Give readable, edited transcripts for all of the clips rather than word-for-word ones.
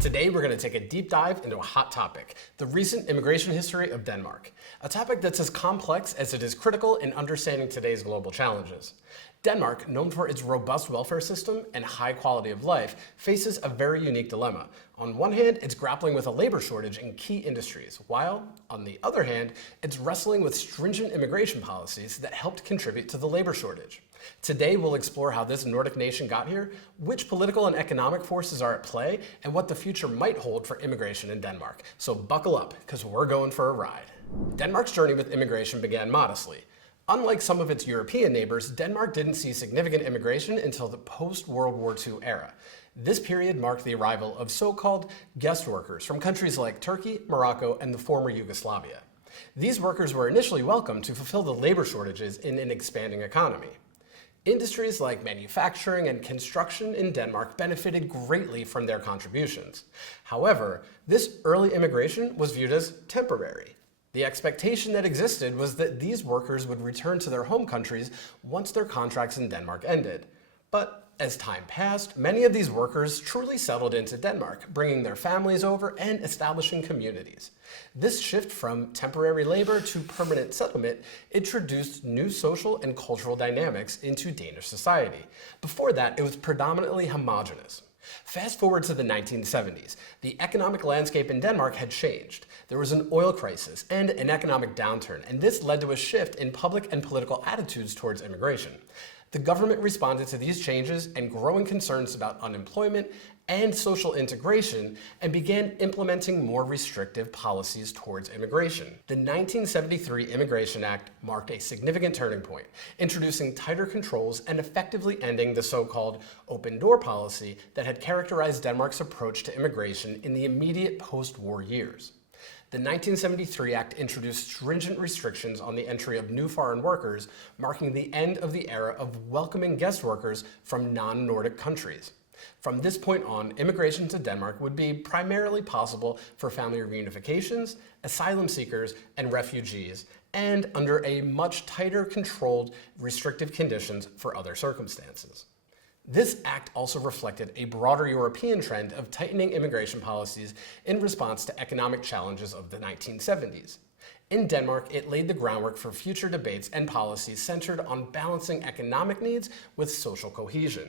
Today we're going to take a deep dive into a hot topic, the recent immigration history of Denmark. A topic that's as complex as it is critical in understanding today's global challenges. Denmark, known for its robust welfare system and high quality of life, faces a very unique dilemma. On one hand, it's grappling with a labor shortage in key industries, while, on the other hand, it's wrestling with stringent immigration policies that helped contribute to the labor shortage. Today, we'll explore how this Nordic nation got here, which political and economic forces are at play, and what the future might hold for immigration in Denmark. So buckle up, because we're going for a ride. Denmark's journey with immigration began modestly. Unlike some of its European neighbors, Denmark didn't see significant immigration until the post-World War II era. This period marked the arrival of so-called guest workers from countries like Turkey, Morocco, and the former Yugoslavia. These workers were initially welcomed to fulfill the labor shortages in an expanding economy. Industries like manufacturing and construction in Denmark benefited greatly from their contributions. However, this early immigration was viewed as temporary. The expectation that existed was that these workers would return to their home countries once their contracts in Denmark ended. But as time passed, many of these workers truly settled into Denmark, bringing their families over and establishing communities. This shift from temporary labor to permanent settlement introduced new social and cultural dynamics into Danish society. Before that, it was predominantly homogeneous. Fast forward to the 1970s. The economic landscape in Denmark had changed. There was an oil crisis and an economic downturn, and this led to a shift in public and political attitudes towards immigration. The government responded to these changes and growing concerns about unemployment and social integration and began implementing more restrictive policies towards immigration. The 1973 Immigration Act marked a significant turning point, introducing tighter controls and effectively ending the so-called open door policy that had characterized Denmark's approach to immigration in the immediate post-war years. The 1973 Act introduced stringent restrictions on the entry of new foreign workers, marking the end of the era of welcoming guest workers from non-Nordic countries. From this point on, immigration to Denmark would be primarily possible for family reunifications, asylum seekers, and refugees, and under a much tighter controlled, restrictive conditions for other circumstances. This act also reflected a broader European trend of tightening immigration policies in response to economic challenges of the 1970s. In Denmark, it laid the groundwork for future debates and policies centered on balancing economic needs with social cohesion.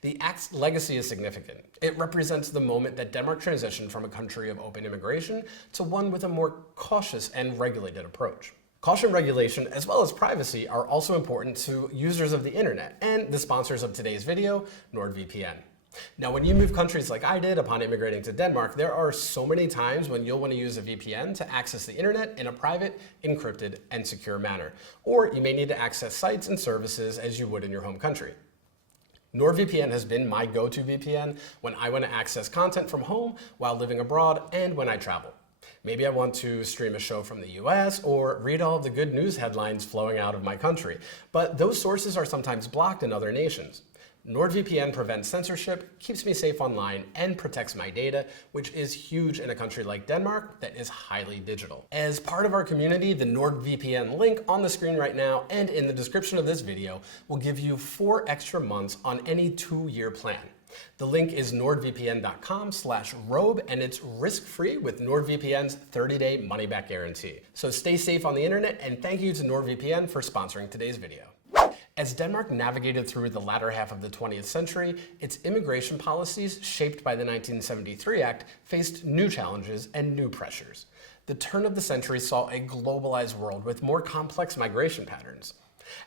The Act's legacy is significant. It represents the moment that Denmark transitioned from a country of open immigration to one with a more cautious and regulated approach. Caution, regulation, as well as privacy are also important to users of the internet and the sponsors of today's video, NordVPN. Now, when you move countries like I did upon immigrating to Denmark, there are so many times when you'll want to use a VPN to access the internet in a private, encrypted, and secure manner. Or you may need to access sites and services as you would in your home country. NordVPN has been my go-to VPN when I want to access content from home while living abroad and when I travel. Maybe I want to stream a show from the US or read all of the good news headlines flowing out of my country, but those sources are sometimes blocked in other nations. NordVPN prevents censorship, keeps me safe online, and protects my data, which is huge in a country like Denmark that is highly digital. As part of our community, the NordVPN link on the screen right now and in the description of this video will give you 4 extra months on any 2-year plan. The link is nordvpn.com/robe, and it's risk-free with NordVPN's 30-day money-back guarantee. So stay safe on the internet, and thank you to NordVPN for sponsoring today's video. As Denmark navigated through the latter half of the 20th century, its immigration policies, shaped by the 1973 Act, faced new challenges and new pressures. The turn of the century saw a globalized world with more complex migration patterns.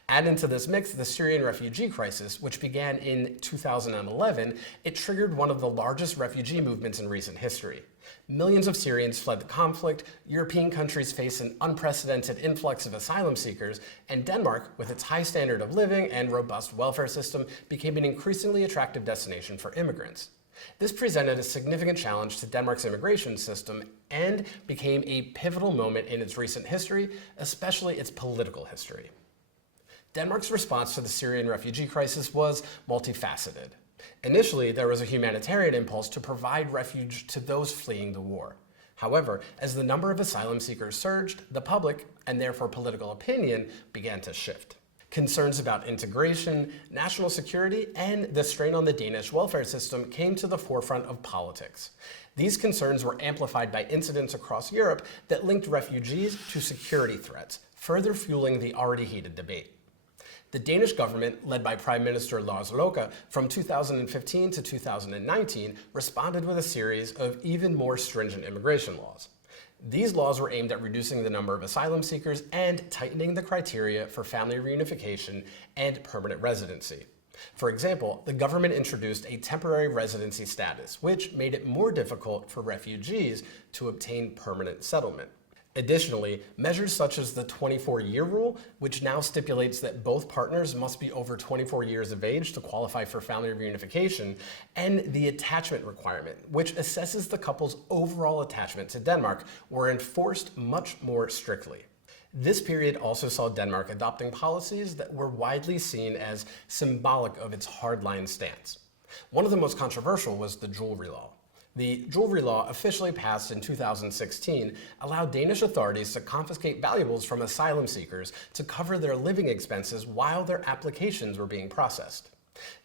Add into this mix the Syrian Refugee Crisis, which began in 2011, it triggered one of the largest refugee movements in recent history. Millions of Syrians fled the conflict, European countries faced an unprecedented influx of asylum seekers, and Denmark, with its high standard of living and robust welfare system, became an increasingly attractive destination for immigrants. This presented a significant challenge to Denmark's immigration system and became a pivotal moment in its recent history, especially its political history. Denmark's response to the Syrian refugee crisis was multifaceted. Initially, there was a humanitarian impulse to provide refuge to those fleeing the war. However, as the number of asylum seekers surged, the public, and therefore political opinion, began to shift. Concerns about integration, national security, and the strain on the Danish welfare system came to the forefront of politics. These concerns were amplified by incidents across Europe that linked refugees to security threats, further fueling the already heated debate. The Danish government, led by Prime Minister Lars Løkke from 2015 to 2019, responded with a series of even more stringent immigration laws. These laws were aimed at reducing the number of asylum seekers and tightening the criteria for family reunification and permanent residency. For example, the government introduced a temporary residency status, which made it more difficult for refugees to obtain permanent settlement. Additionally, measures such as the 24-year rule, which now stipulates that both partners must be over 24 years of age to qualify for family reunification, and the attachment requirement, which assesses the couple's overall attachment to Denmark, were enforced much more strictly. This period also saw Denmark adopting policies that were widely seen as symbolic of its hardline stance. One of the most controversial was the jewelry law. The jewelry law, officially passed in 2016, allowed Danish authorities to confiscate valuables from asylum seekers to cover their living expenses while their applications were being processed.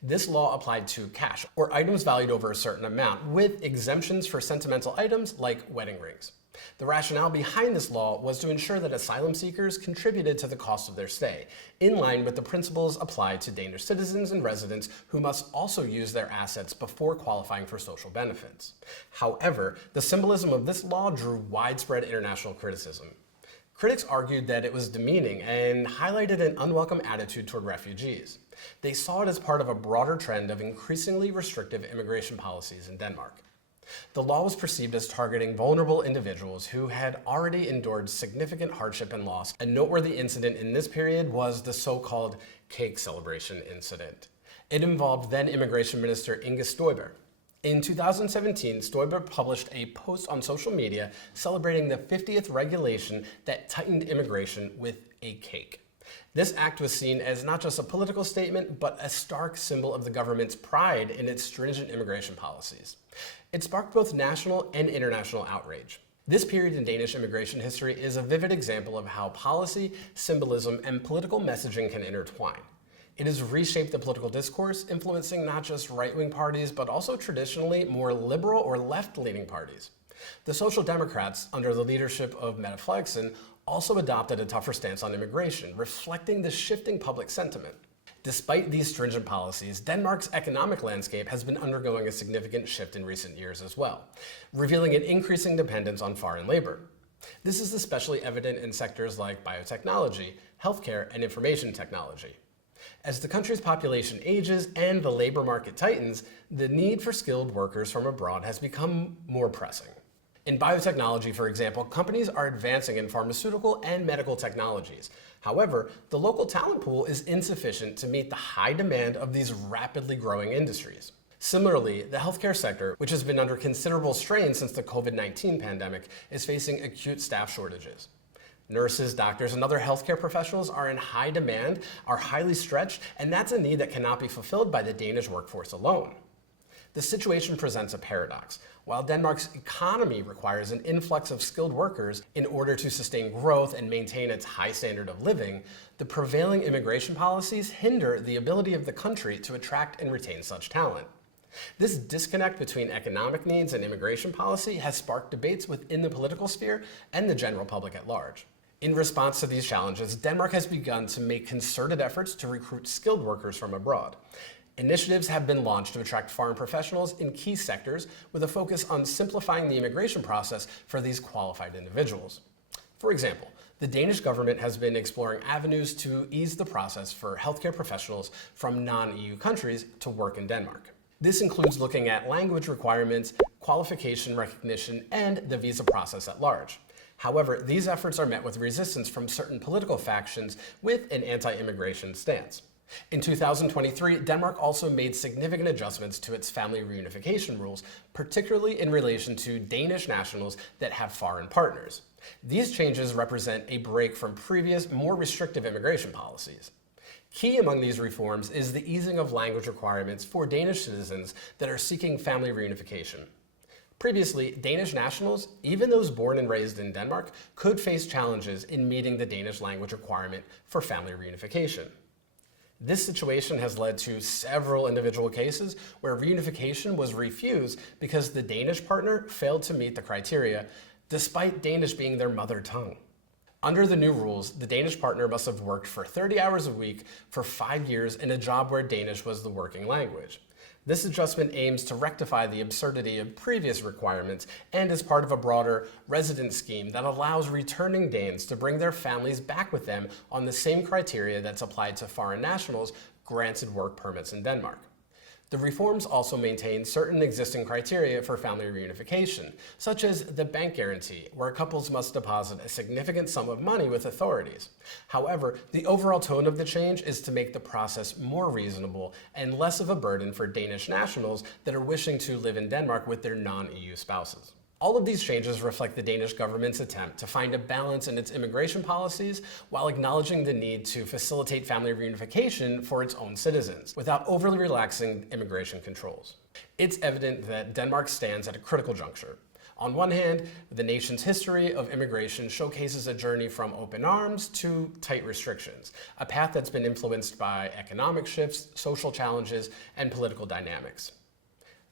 This law applied to cash, or items valued over a certain amount, with exemptions for sentimental items like wedding rings. The rationale behind this law was to ensure that asylum seekers contributed to the cost of their stay, in line with the principles applied to Danish citizens and residents who must also use their assets before qualifying for social benefits. However, the symbolism of this law drew widespread international criticism. Critics argued that it was demeaning and highlighted an unwelcome attitude toward refugees. They saw it as part of a broader trend of increasingly restrictive immigration policies in Denmark. The law was perceived as targeting vulnerable individuals who had already endured significant hardship and loss. A noteworthy incident in this period was the so-called cake celebration incident. It involved then Immigration Minister Inger Støjberg. In 2017, Støjberg published a post on social media celebrating the 50th regulation that tightened immigration with a cake. This act was seen as not just a political statement, but a stark symbol of the government's pride in its stringent immigration policies. It sparked both national and international outrage. This period in Danish immigration history is a vivid example of how policy, symbolism, and political messaging can intertwine. It has reshaped the political discourse, influencing not just right-wing parties, but also traditionally more liberal or left-leaning parties. The Social Democrats, under the leadership of Mette Frederiksen, also adopted a tougher stance on immigration, reflecting the shifting public sentiment. Despite these stringent policies, Denmark's economic landscape has been undergoing a significant shift in recent years as well, revealing an increasing dependence on foreign labor. This is especially evident in sectors like biotechnology, healthcare, and information technology. As the country's population ages and the labor market tightens, the need for skilled workers from abroad has become more pressing. In biotechnology, for example, companies are advancing in pharmaceutical and medical technologies. However, the local talent pool is insufficient to meet the high demand of these rapidly growing industries. Similarly, the healthcare sector, which has been under considerable strain since the COVID-19 pandemic, is facing acute staff shortages. Nurses, doctors, and other healthcare professionals are in high demand, are highly stretched, and that's a need that cannot be fulfilled by the Danish workforce alone. The situation presents a paradox. While Denmark's economy requires an influx of skilled workers in order to sustain growth and maintain its high standard of living, the prevailing immigration policies hinder the ability of the country to attract and retain such talent. This disconnect between economic needs and immigration policy has sparked debates within the political sphere and the general public at large. In response to these challenges, Denmark has begun to make concerted efforts to recruit skilled workers from abroad. Initiatives have been launched to attract foreign professionals in key sectors with a focus on simplifying the immigration process for these qualified individuals. For example, the Danish government has been exploring avenues to ease the process for healthcare professionals from non-EU countries to work in Denmark. This includes looking at language requirements, qualification recognition, and the visa process at large. However, these efforts are met with resistance from certain political factions with an anti-immigration stance. In 2023, Denmark also made significant adjustments to its family reunification rules, particularly in relation to Danish nationals that have foreign partners. These changes represent a break from previous, more restrictive immigration policies. Key among these reforms is the easing of language requirements for Danish citizens that are seeking family reunification. Previously, Danish nationals, even those born and raised in Denmark, could face challenges in meeting the Danish language requirement for family reunification. This situation has led to several individual cases where reunification was refused because the Danish partner failed to meet the criteria, despite Danish being their mother tongue. Under the new rules, the Danish partner must have worked for 30 hours a week for 5 years in a job where Danish was the working language. This adjustment aims to rectify the absurdity of previous requirements and is part of a broader resident scheme that allows returning Danes to bring their families back with them on the same criteria that's applied to foreign nationals granted work permits in Denmark. The reforms also maintain certain existing criteria for family reunification, such as the bank guarantee, where couples must deposit a significant sum of money with authorities. However, the overall tone of the change is to make the process more reasonable and less of a burden for Danish nationals that are wishing to live in Denmark with their non-EU spouses. All of these changes reflect the Danish government's attempt to find a balance in its immigration policies while acknowledging the need to facilitate family reunification for its own citizens, without overly relaxing immigration controls. It's evident that Denmark stands at a critical juncture. On one hand, the nation's history of immigration showcases a journey from open arms to tight restrictions, a path that's been influenced by economic shifts, social challenges, and political dynamics.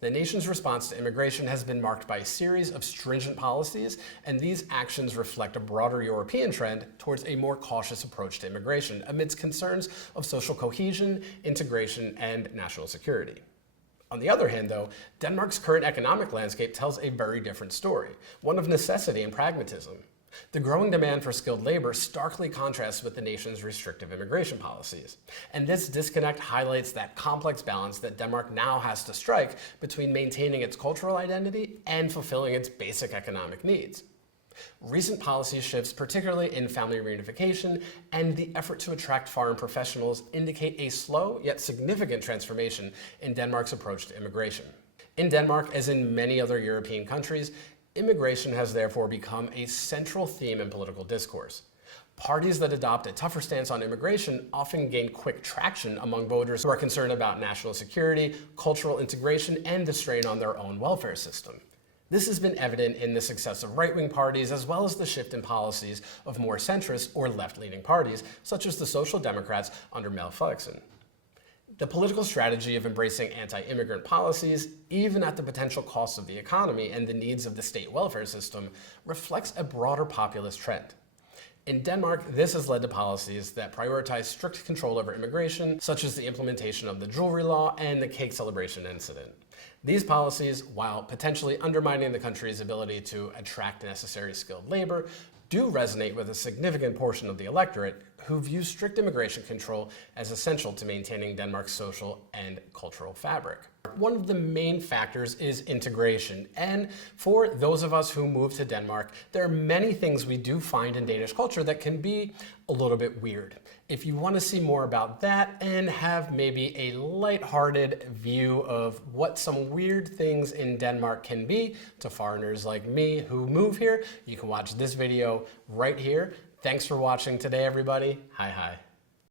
The nation's response to immigration has been marked by a series of stringent policies, and these actions reflect a broader European trend towards a more cautious approach to immigration amidst concerns of social cohesion, integration, and national security. On the other hand, though, Denmark's current economic landscape tells a very different story, one of necessity and pragmatism. The growing demand for skilled labor starkly contrasts with the nation's restrictive immigration policies. And this disconnect highlights that complex balance that Denmark now has to strike between maintaining its cultural identity and fulfilling its basic economic needs. Recent policy shifts, particularly in family reunification and the effort to attract foreign professionals, indicate a slow yet significant transformation in Denmark's approach to immigration. In Denmark, as in many other European countries, immigration has therefore become a central theme in political discourse. Parties that adopt a tougher stance on immigration often gain quick traction among voters who are concerned about national security, cultural integration, and the strain on their own welfare system. This has been evident in the success of right-wing parties as well as the shift in policies of more centrist or left-leaning parties, such as the Social Democrats under Mette Frederiksen. The political strategy of embracing anti-immigrant policies, even at the potential cost of the economy and the needs of the state welfare system, reflects a broader populist trend. In Denmark, this has led to policies that prioritize strict control over immigration, such as the implementation of the jewelry law and the cake celebration incident. These policies, while potentially undermining the country's ability to attract necessary skilled labor, do resonate with a significant portion of the electorate who view strict immigration control as essential to maintaining Denmark's social and cultural fabric. One of the main factors is integration, and for those of us who move to Denmark, there are many things we do find in Danish culture that can be a little bit weird. If you want to see more about that and have maybe a lighthearted view of what some weird things in Denmark can be to foreigners like me who move here, you can watch this video right here. Thanks for watching today, everybody. Hi.